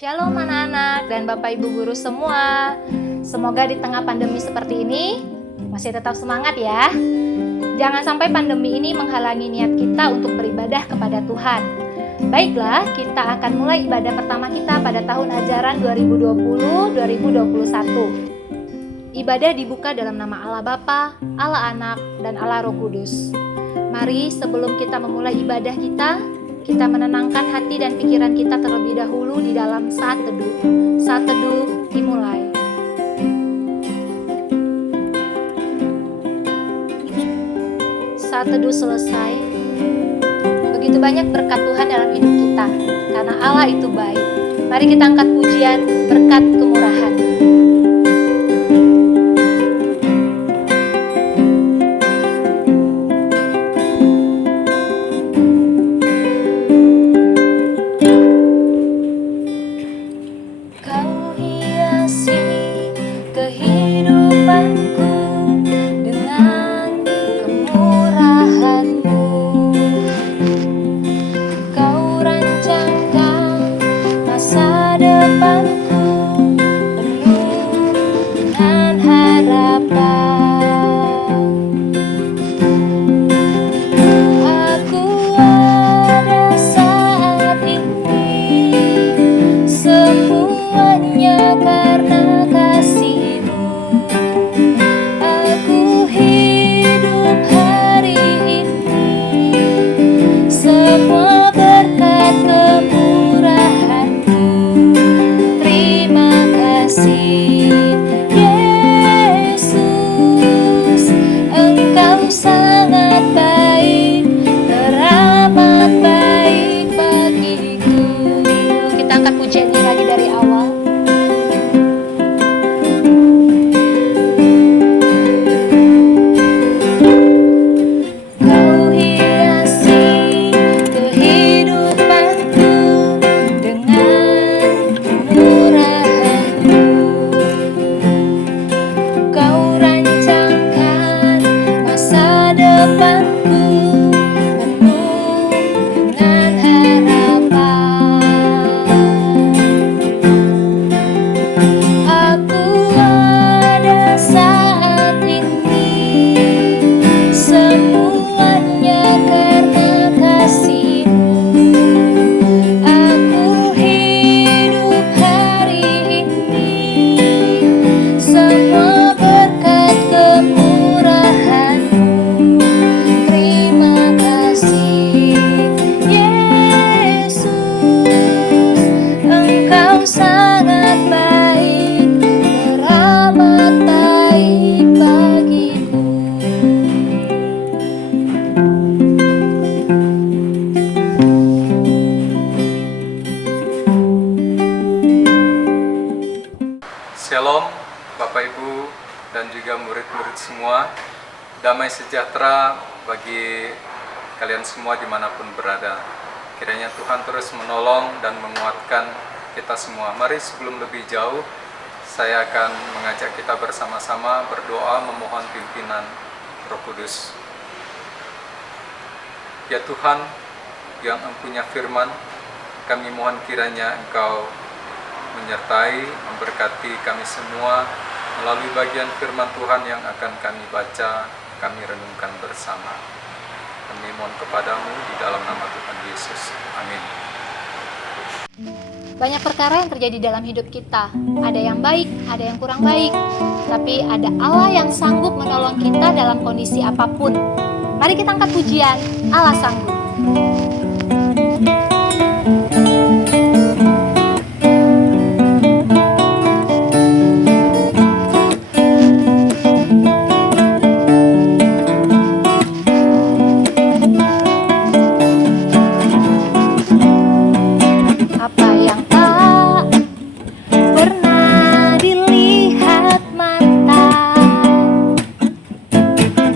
Shalom anak-anak dan Bapak Ibu guru semua. Semoga di tengah pandemi seperti ini masih tetap semangat ya. Jangan sampai pandemi ini menghalangi niat kita untuk beribadah kepada Tuhan. Baiklah, kita akan mulai ibadah pertama kita pada tahun ajaran 2020-2021. Ibadah dibuka dalam nama Allah Bapa, Allah Anak, dan Allah Roh Kudus. Mari sebelum kita memulai ibadah kita menenangkan hati dan pikiran kita terlebih dahulu di dalam saat teduh. Saat teduh dimulai. Saat teduh selesai, begitu banyak berkat Tuhan dalam hidup kita, karena Allah itu baik. Mari kita angkat pujian berkat kemurahan. Shalom Bapak Ibu dan juga murid-murid semua. Damai sejahtera bagi kalian semua dimanapun berada. Kiranya Tuhan terus menolong dan menguatkan kita semua. Mari sebelum lebih jauh, saya akan mengajak kita bersama-sama berdoa memohon pimpinan Roh Kudus. Ya Tuhan yang mempunyai firman, kami mohon kiranya Engkau menyertai, memberkati kami semua melalui bagian firman Tuhan yang akan kami baca, kami renungkan bersama. Kami mohon kepadamu di dalam nama Tuhan Yesus. Amin. Banyak perkara yang terjadi dalam hidup kita. Ada yang baik, ada yang kurang baik. Tapi ada Allah yang sanggup menolong kita dalam kondisi apapun. Mari kita angkat pujian, Allah sanggup.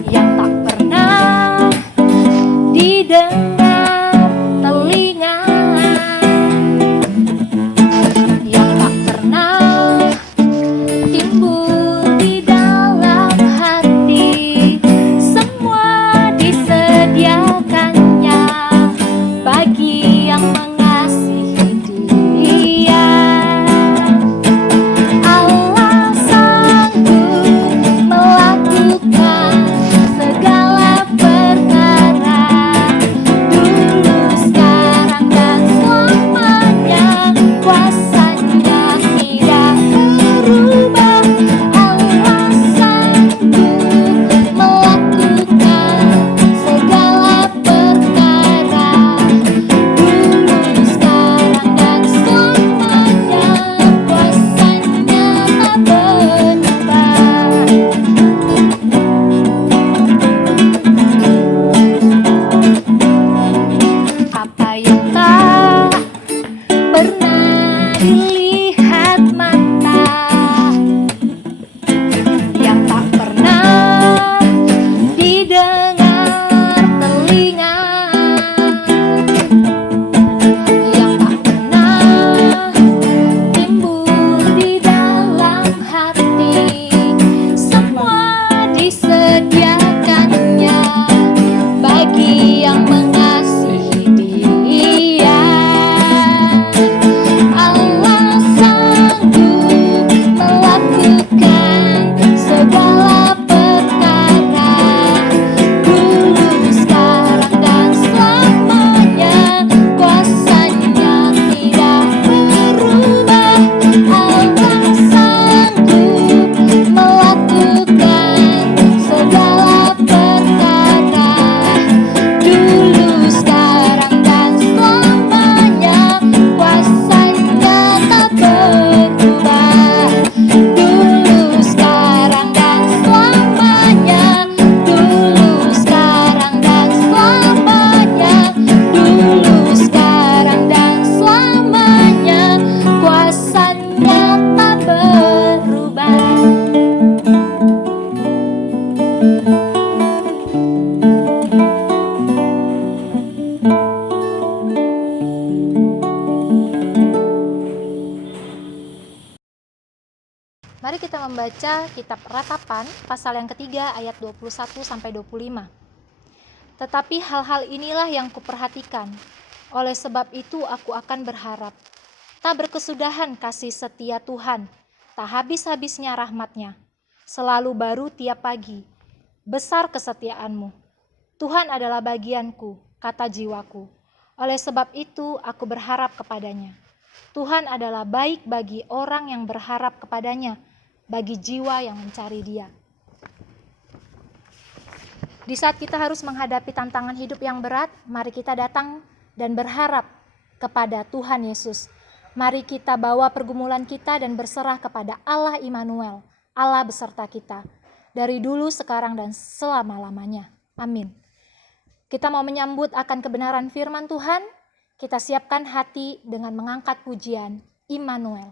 Yang tak pernah didengar Mari kita membaca kitab Ratapan pasal yang ketiga ayat 21 sampai 25. Tetapi hal-hal inilah yang kuperhatikan. Oleh sebab itu aku akan berharap. Tak berkesudahan kasih setia Tuhan, tak habis-habisnya rahmat-Nya. Selalu baru tiap pagi. Besar kesetiaan-Mu. Tuhan adalah bagianku, kata jiwaku. Oleh sebab itu aku berharap kepadanya. Tuhan adalah baik bagi orang yang berharap kepadanya, bagi jiwa yang mencari Dia. Di saat kita harus menghadapi tantangan hidup yang berat, mari kita datang dan berharap kepada Tuhan Yesus. Mari kita bawa pergumulan kita dan berserah kepada Allah Immanuel, Allah beserta kita, dari dulu, sekarang, dan selama-lamanya. Amin. Kita mau menyambut akan kebenaran firman Tuhan, kita siapkan hati dengan mengangkat pujian Immanuel.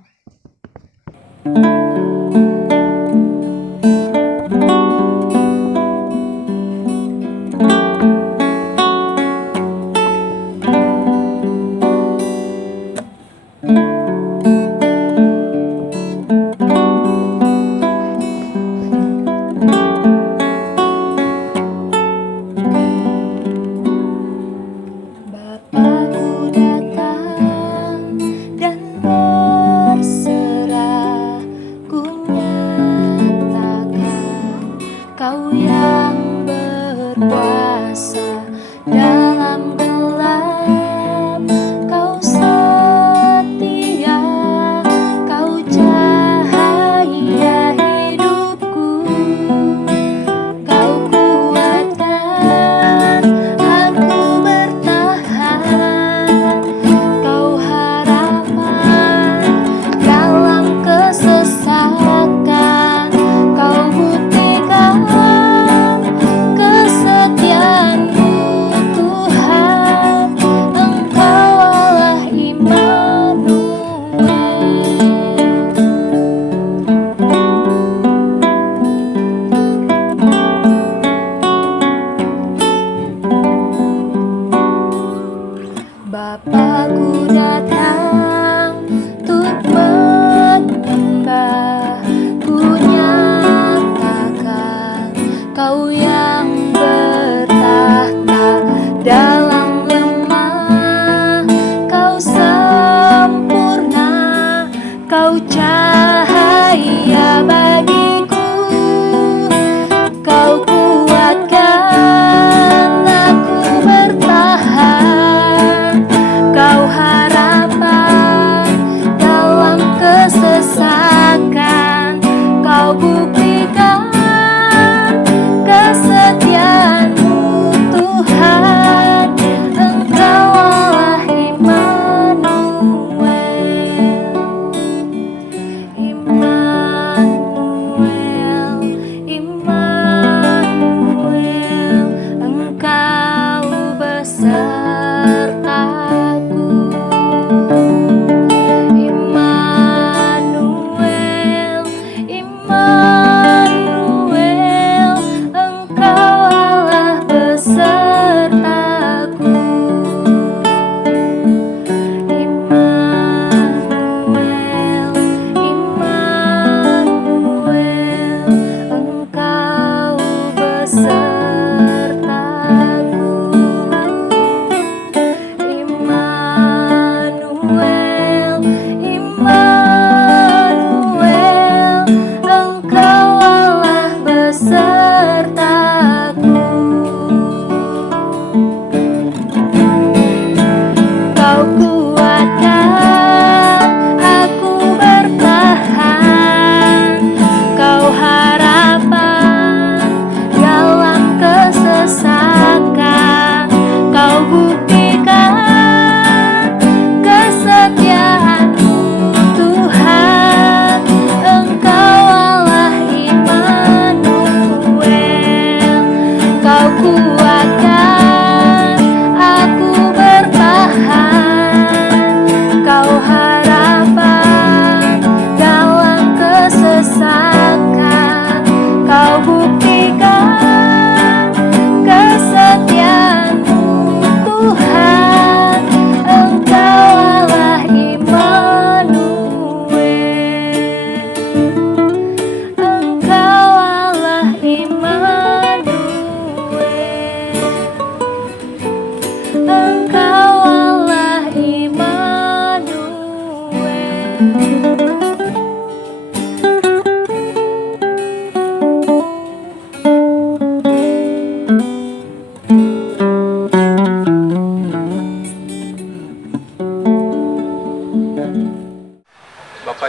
Bapak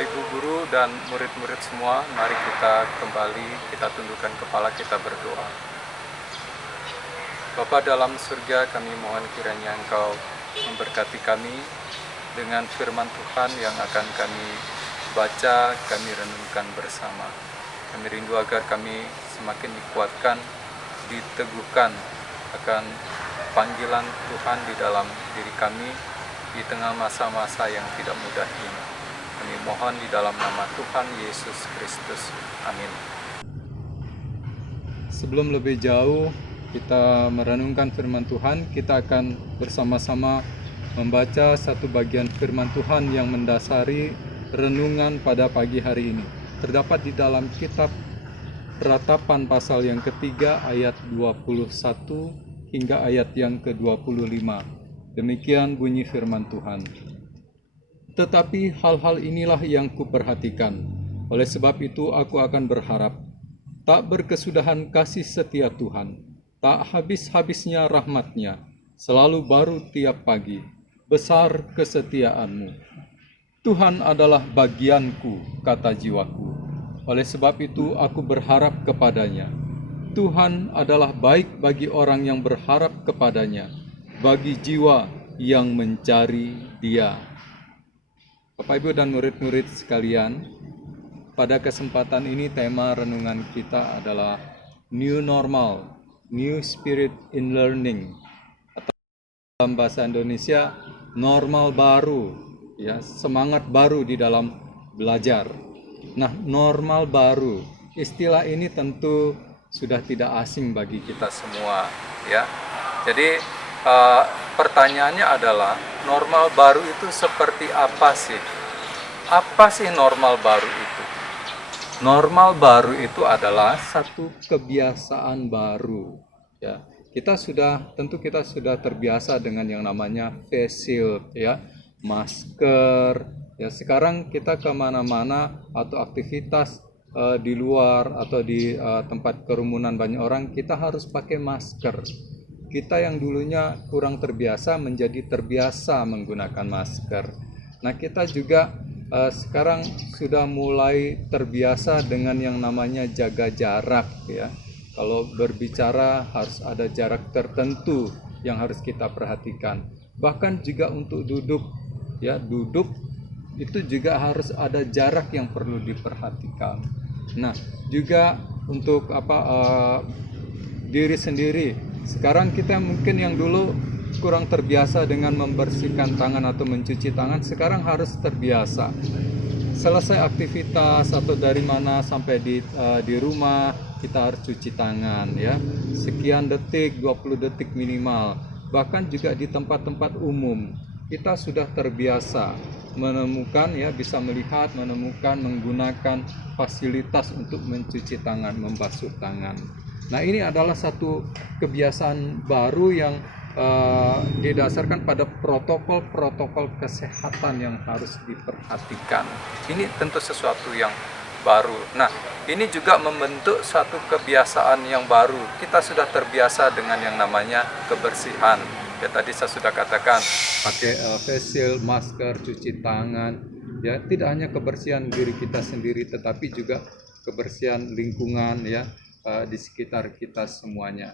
Ibu guru dan murid-murid semua, mari kita kembali, kita tundukkan kepala, kita berdoa. Bapa dalam surga, kami mohon kiranya Engkau memberkati kami dengan firman Tuhan yang akan kami baca, kami renungkan bersama. Kami rindu agar kami semakin dikuatkan, diteguhkan akan panggilan Tuhan di dalam diri kami di tengah masa-masa yang tidak mudah ini. Kami mohon di dalam nama Tuhan Yesus Kristus. Amin. Sebelum lebih jauh kita merenungkan firman Tuhan, kita akan bersama-sama membaca satu bagian firman Tuhan yang mendasari renungan pada pagi hari ini. Terdapat di dalam kitab Ratapan pasal yang ketiga ayat 21 hingga ayat yang ke-25. Demikian bunyi firman Tuhan. Tetapi hal-hal inilah yang kuperhatikan. Oleh sebab itu aku akan berharap. Tak berkesudahan kasih setia Tuhan. Tak habis-habisnya rahmat-Nya. Selalu baru tiap pagi. Besar kesetiaan-Mu. Tuhan adalah bagianku, kata jiwaku. Oleh sebab itu aku berharap kepadanya. Tuhan adalah baik bagi orang yang berharap kepadanya, bagi jiwa yang mencari Dia. Bapak, Ibu, dan murid-murid sekalian, pada kesempatan ini tema renungan kita adalah New Normal, New Spirit in Learning, atau dalam bahasa Indonesia, normal baru, ya, semangat baru di dalam belajar. Nah, normal baru, istilah ini tentu sudah tidak asing bagi kita semua, ya. Jadi pertanyaannya adalah normal baru itu seperti apa sih? Apa sih normal baru itu? Normal baru itu adalah satu kebiasaan baru, ya. Tentu kita sudah terbiasa dengan yang namanya face shield, ya, masker, ya. Sekarang kita kemana-mana atau aktivitas di luar atau di tempat kerumunan banyak orang, kita harus pakai masker. Kita yang dulunya kurang terbiasa menjadi terbiasa menggunakan masker. Nah, kita juga sekarang sudah mulai terbiasa dengan yang namanya jaga jarak, ya. Kalau berbicara harus ada jarak tertentu yang harus kita perhatikan. Bahkan juga untuk duduk, ya, duduk itu juga harus ada jarak yang perlu diperhatikan. Nah, juga untuk diri sendiri. Sekarang kita mungkin yang dulu kurang terbiasa dengan membersihkan tangan atau mencuci tangan, sekarang harus terbiasa. Selesai aktivitas atau dari mana sampai di rumah, kita harus cuci tangan, ya. Sekian detik, 20 detik minimal. Bahkan juga di tempat-tempat umum, kita sudah terbiasa menemukan, ya, bisa melihat, menemukan, menggunakan fasilitas untuk mencuci tangan, membasuh tangan. Nah, ini adalah satu kebiasaan baru yang didasarkan pada protokol-protokol kesehatan yang harus diperhatikan. Ini tentu sesuatu yang baru. Nah, ini juga membentuk satu kebiasaan yang baru. Kita sudah terbiasa dengan yang namanya kebersihan. Ya, tadi saya sudah katakan, pakai face shield, masker, cuci tangan. Ya, tidak hanya kebersihan diri kita sendiri, tetapi juga kebersihan lingkungan, ya, di sekitar kita semuanya.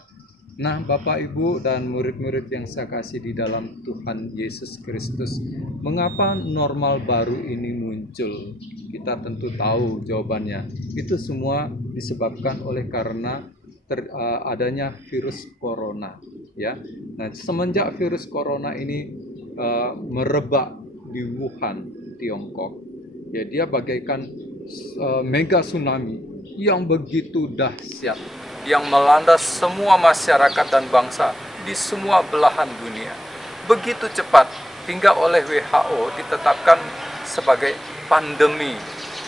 Nah, Bapak, Ibu, dan murid-murid yang saya kasih di dalam Tuhan Yesus Kristus, mengapa normal baru ini muncul? Kita tentu tahu jawabannya. Itu semua disebabkan oleh karena adanya virus corona, ya. Nah, semenjak virus corona ini merebak di Wuhan, Tiongkok, ya, dia bagaikan mega tsunami yang begitu dahsyat, yang melanda semua masyarakat dan bangsa di semua belahan dunia. Begitu cepat hingga oleh WHO ditetapkan sebagai pandemi.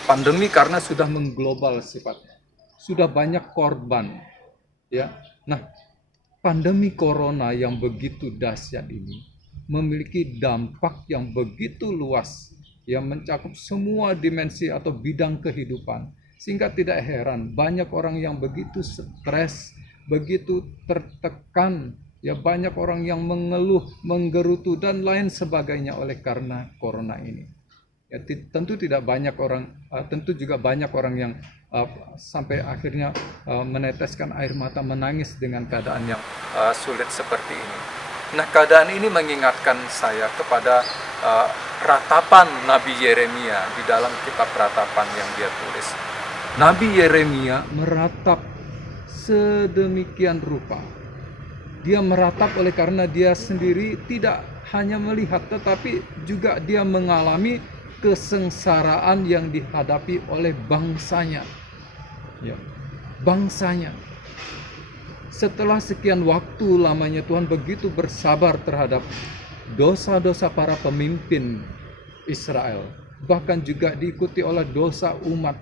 Pandemi karena sudah mengglobal sifatnya. Sudah banyak korban, ya. Nah, pandemi corona yang begitu dahsyat ini memiliki dampak yang begitu luas yang mencakup semua dimensi atau bidang kehidupan. Sehingga tidak heran banyak orang yang begitu stres, begitu tertekan, ya banyak orang yang mengeluh, menggerutu dan lain sebagainya oleh karena corona ini. Ya, tentu tidak banyak orang, tentu juga banyak orang yang sampai akhirnya meneteskan air mata, menangis dengan keadaan yang sulit seperti ini. Nah, keadaan ini mengingatkan saya kepada ratapan Nabi Yeremia di dalam kitab ratapan yang dia tulis. Nabi Yeremia meratap sedemikian rupa. Dia meratap oleh karena dia sendiri tidak hanya melihat, tetapi juga dia mengalami kesengsaraan yang dihadapi oleh bangsanya. Ya, bangsanya. Setelah sekian waktu lamanya Tuhan begitu bersabar terhadap dosa-dosa para pemimpin Israel, bahkan juga diikuti oleh dosa umat.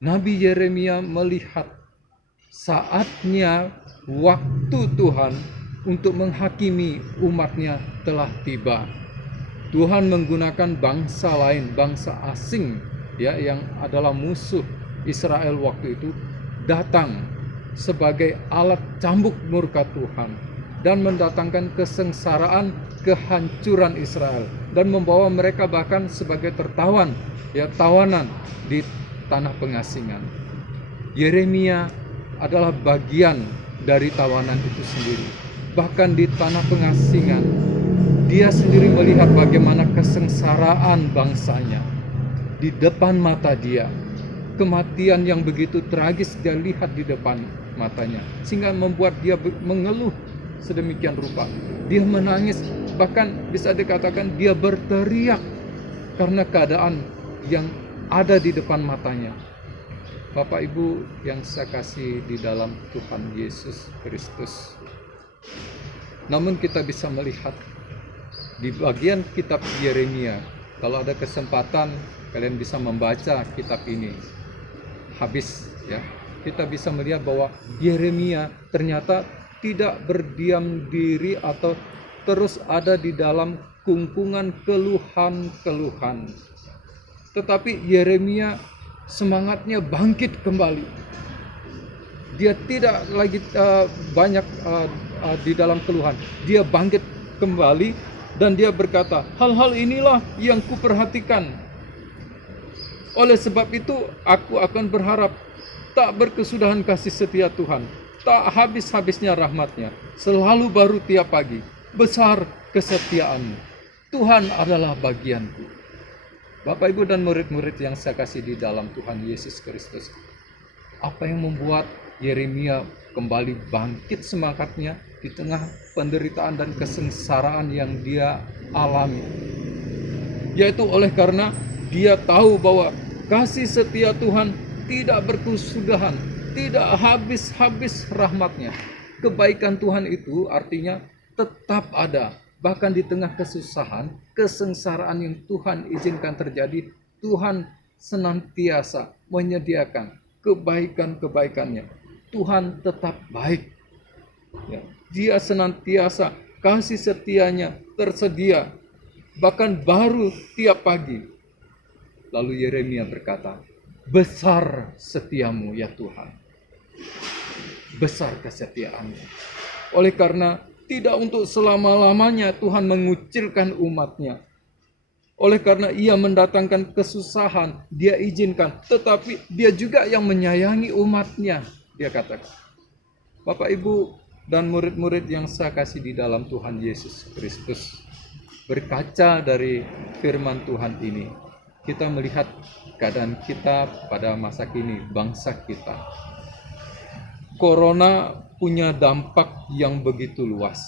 Nabi Yeremia melihat saatnya waktu Tuhan untuk menghakimi umatnya telah tiba. Tuhan menggunakan bangsa lain, bangsa asing, ya, yang adalah musuh Israel waktu itu, datang sebagai alat cambuk murka Tuhan dan mendatangkan kesengsaraan, kehancuran Israel, dan membawa mereka bahkan sebagai tertawan, ya, tawanan di tanah pengasingan. Yeremia adalah bagian dari tawanan itu sendiri. Bahkan di tanah pengasingan, dia sendiri melihat bagaimana kesengsaraan bangsanya di depan mata dia. Kematian yang begitu tragis dia lihat di depan matanya, sehingga membuat dia mengeluh sedemikian rupa. Dia menangis, bahkan bisa dikatakan dia berteriak karena keadaan yang ada di depan matanya. Bapak Ibu yang saya kasih di dalam Tuhan Yesus Kristus, namun kita bisa melihat di bagian kitab Yeremia, kalau ada kesempatan kalian bisa membaca kitab ini habis, ya, kita bisa melihat bahwa Yeremia ternyata tidak berdiam diri atau terus ada di dalam kungkungan keluhan-keluhan. Tetapi Yeremia semangatnya bangkit kembali. Dia tidak lagi banyak di dalam keluhan. Dia bangkit kembali dan dia berkata, hal-hal inilah yang kuperhatikan. Oleh sebab itu aku akan berharap tak berkesudahan kasih setia Tuhan, tak habis-habisnya rahmatnya, selalu baru tiap pagi, besar kesetiaanmu. Tuhan adalah bagianku. Bapak, Ibu, dan murid-murid yang saya kasih di dalam Tuhan Yesus Kristus, apa yang membuat Yeremia kembali bangkit semangatnya di tengah penderitaan dan kesengsaraan yang dia alami? Yaitu oleh karena dia tahu bahwa kasih setia Tuhan tidak berkesudahan, tidak habis-habis rahmatnya. Kebaikan Tuhan itu artinya tetap ada. Bahkan di tengah kesusahan, kesengsaraan yang Tuhan izinkan terjadi, Tuhan senantiasa menyediakan kebaikan-kebaikannya. Tuhan tetap baik. Ya, Dia senantiasa kasih setianya tersedia, bahkan baru tiap pagi. Lalu Yeremia berkata, besar setiamu ya Tuhan. Besar kesetiaanmu. Oleh karena tidak untuk selama-lamanya Tuhan mengucilkan umatnya. Oleh karena ia mendatangkan kesusahan, dia izinkan. Tetapi dia juga yang menyayangi umatnya, dia katakan. Bapak, Ibu, dan murid-murid yang saya kasih di dalam Tuhan Yesus Kristus, berkaca dari firman Tuhan ini, kita melihat keadaan kita pada masa kini, bangsa kita. Corona punya dampak yang begitu luas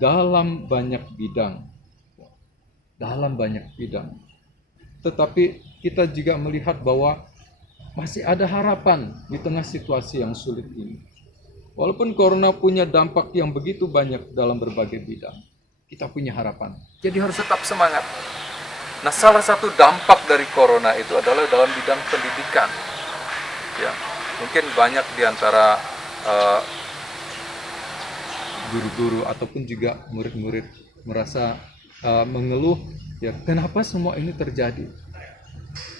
dalam banyak bidang. Tetapi kita juga melihat bahwa masih ada harapan di tengah situasi yang sulit ini. Walaupun corona punya dampak yang begitu banyak dalam berbagai bidang, kita punya harapan. Jadi harus tetap semangat. Nah, salah satu dampak dari corona itu adalah dalam bidang pendidikan. Ya, mungkin banyak di antara guru-guru ataupun juga murid-murid merasa mengeluh, Ya, kenapa semua ini terjadi?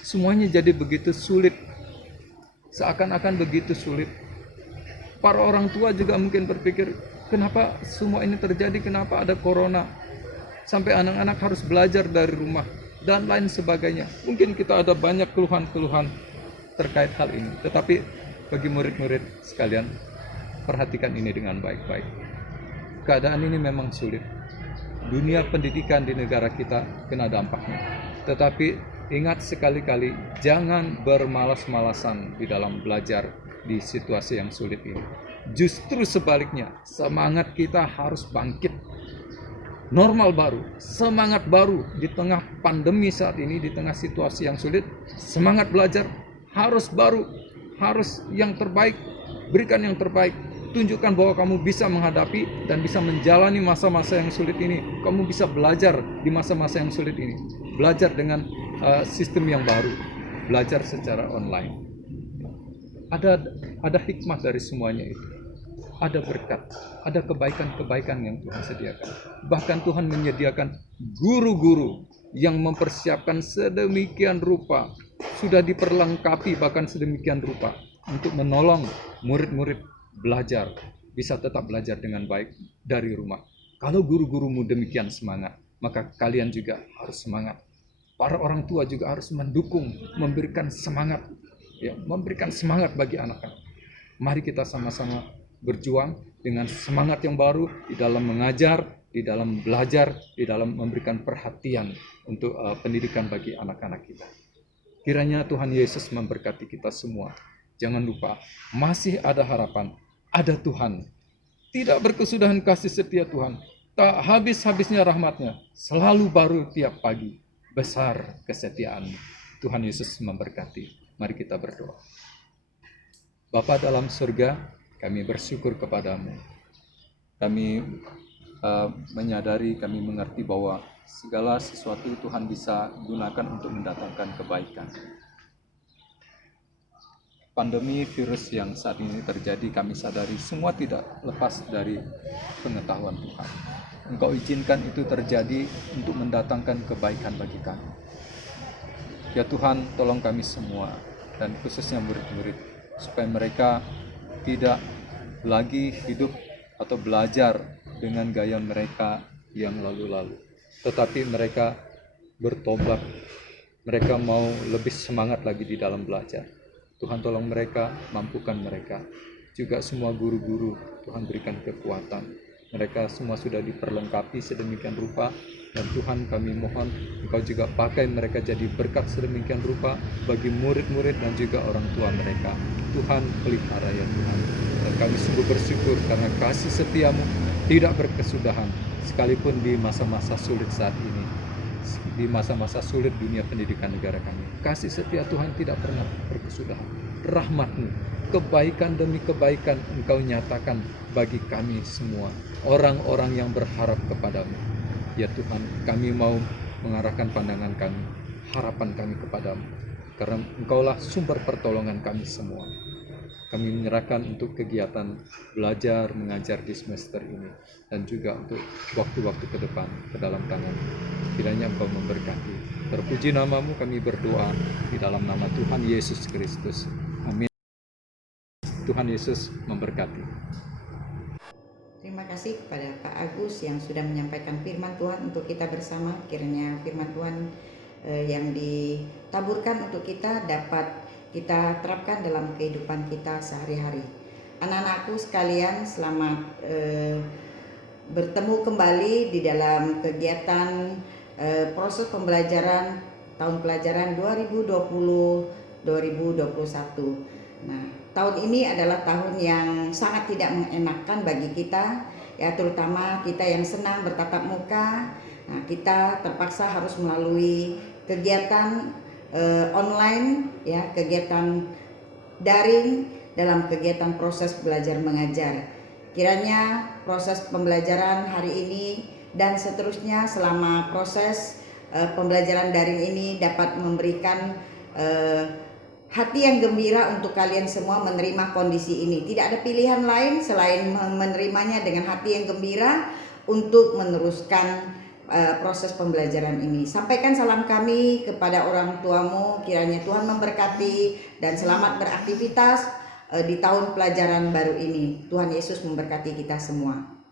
Semuanya jadi begitu sulit. Seakan-akan begitu sulit. Para orang tua juga mungkin berpikir, kenapa semua ini terjadi? Kenapa ada corona? Sampai anak-anak harus belajar dari rumah dan lain sebagainya. Mungkin kita ada banyak keluhan-keluhan terkait hal ini. Tetapi bagi murid-murid sekalian, perhatikan ini dengan baik-baik. Keadaan ini memang sulit. Dunia pendidikan di negara kita kena dampaknya. Tetapi ingat sekali-kali, jangan bermalas-malasan di dalam belajar di situasi yang sulit ini. Justru sebaliknya, semangat kita harus bangkit. Normal baru, semangat baru di tengah pandemi saat ini, di tengah situasi yang sulit. Semangat belajar harus baru, harus yang terbaik. Berikan yang terbaik. Tunjukkan bahwa kamu bisa menghadapi dan bisa menjalani masa-masa yang sulit ini. Kamu bisa belajar di masa-masa yang sulit ini. Belajar dengan sistem yang baru. Belajar secara online. Ada hikmah dari semuanya itu. Ada berkat, ada kebaikan-kebaikan yang Tuhan sediakan. Bahkan Tuhan menyediakan guru-guru yang mempersiapkan sedemikian rupa, sudah diperlengkapi bahkan sedemikian rupa untuk menolong murid-murid belajar, bisa tetap belajar dengan baik dari rumah. Kalau guru-gurumu demikian semangat, maka kalian juga harus semangat. Para orang tua juga harus mendukung, memberikan semangat, ya, memberikan semangat bagi anak-anak. Mari kita sama-sama berjuang dengan semangat yang baru di dalam mengajar, di dalam belajar, di dalam memberikan perhatian untuk pendidikan bagi anak-anak kita. Kiranya Tuhan Yesus memberkati kita semua. Jangan lupa, masih ada harapan, ada Tuhan. Tidak berkesudahan kasih setia Tuhan, tak habis-habisnya rahmatnya, selalu baru tiap pagi. Besar kesetiaan-Mu. Tuhan Yesus memberkati. Mari kita berdoa. Bapa dalam surga, kami bersyukur kepadamu. Kami menyadari, kami mengerti bahwa segala sesuatu Tuhan bisa gunakan untuk mendatangkan kebaikan. Pandemi virus yang saat ini terjadi, kami sadari semua tidak lepas dari pengetahuan Tuhan. Engkau izinkan itu terjadi untuk mendatangkan kebaikan bagi kami. Ya Tuhan, tolong kami semua, dan khususnya murid-murid, supaya mereka tidak lagi hidup atau belajar dengan gaya mereka yang lalu-lalu. Tetapi mereka bertobat, mereka mau lebih semangat lagi di dalam belajar. Tuhan tolong mereka, mampukan mereka. Juga semua guru-guru, Tuhan berikan kekuatan. Mereka semua sudah diperlengkapi sedemikian rupa. Dan Tuhan kami mohon, Engkau juga pakai mereka jadi berkat sedemikian rupa bagi murid-murid dan juga orang tua mereka. Tuhan pelihara ya Tuhan. Dan kami sungguh bersyukur karena kasih setiamu tidak berkesudahan. Sekalipun di masa-masa sulit saat ini. Di masa-masa sulit dunia pendidikan negara kami. Kasih setia Tuhan tidak pernah berkesudahan. Rahmat-Mu, kebaikan demi kebaikan Engkau nyatakan bagi kami semua. Orang-orang yang berharap kepadamu. Ya Tuhan, kami mau mengarahkan pandangan kami, harapan kami kepadamu. Karena Engkaulah sumber pertolongan kami semua. Kami menyerahkan untuk kegiatan belajar, mengajar di semester ini. Dan juga untuk waktu-waktu ke depan, ke dalam tangan. Kiranya Engkau memberkati. Terpuji namamu, kami berdoa di dalam nama Tuhan Yesus Kristus. Amin. Tuhan Yesus memberkati. Terima kasih kepada Pak Agus yang sudah menyampaikan firman Tuhan untuk kita bersama. Kiranya firman Tuhan yang ditaburkan untuk kita dapat kita terapkan dalam kehidupan kita sehari-hari. Anak-anakku sekalian, selamat bertemu kembali di dalam kegiatan proses pembelajaran tahun pelajaran 2020-2021. Nah, tahun ini adalah tahun yang sangat tidak mengenakan bagi kita, ya, terutama kita yang senang bertatap muka. Nah, kita terpaksa harus melalui kegiatan online, ya, kegiatan daring dalam kegiatan proses belajar mengajar. Kiranya proses pembelajaran hari ini dan seterusnya selama proses pembelajaran daring ini dapat memberikan hati yang gembira untuk kalian semua menerima kondisi ini. Tidak ada pilihan lain selain menerimanya dengan hati yang gembira untuk meneruskan proses pembelajaran ini. Sampaikan salam kami kepada orang tuamu, kiranya Tuhan memberkati dan selamat beraktivitas di tahun pelajaran baru ini. Tuhan Yesus memberkati kita semua.